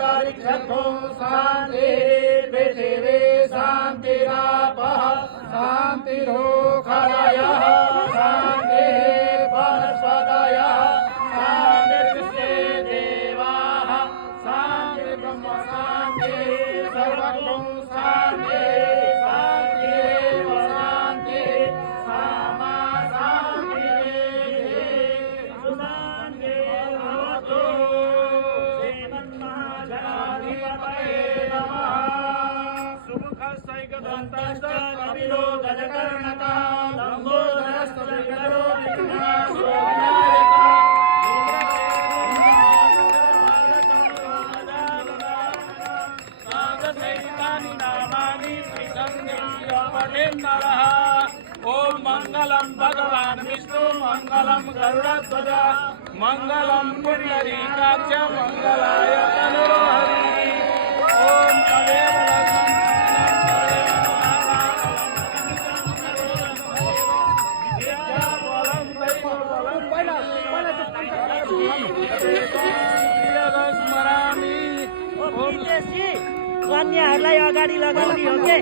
अंतरिक्षो शांति पृथिवी शांतिरापः शांतिरोषधयः शांति वनस्पतयः शांतिर्विश्वे देवाः शांति ब्रह्म शांति सर्वं शांति शांतिरेव शांति सामा शांति शांति भवतु श्रीमन्महागणाधिपतये नमः सुमुखसैकदन्तस्तविरोधजकर्णका लम्बोदरस्तविकरो विघ्नाशोभनायका सागसैतानि नामानि श्रीसंज्ञपठेन्नरः ॐ मङ्गलं भगवान् विष्णु मङ्गलं गरुडध्वज मङ्गलं पुण्डरीकाक्ष मङ्गलाय तनोहरि ॐ तदेव कन्याहरूलाई अगाडि लगाउने हो के